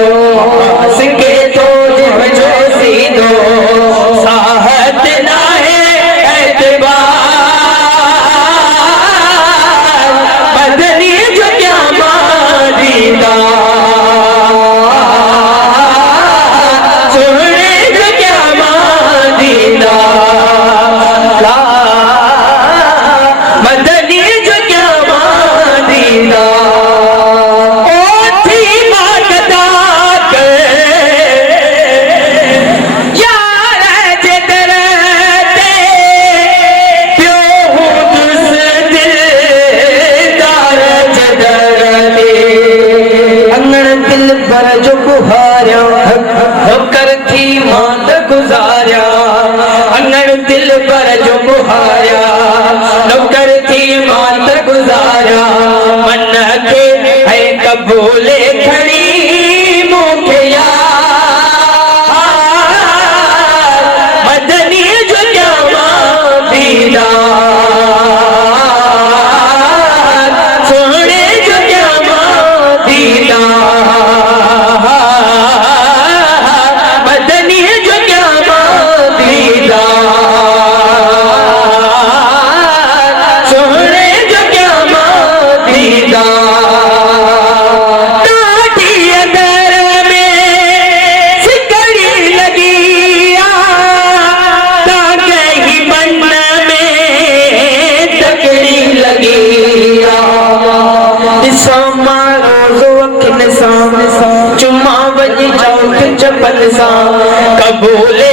दो सिके तो जिब जो सी दो साहत ना है एतबार मदनी जो क्या मारीदा सोने जो क्या मारीदा मदनी जो क्या मारीदा जो गुहारिया होकर थी मात गुजारिया अंगण दिल पर जो गुहारिया होकर थी मात गुजारिया मन के है कबूले खड़ी मुखिया मदनी जो क्या मादीदा सोने जो क्या मादीदा चुमा वजी चौक चपल सा कबूले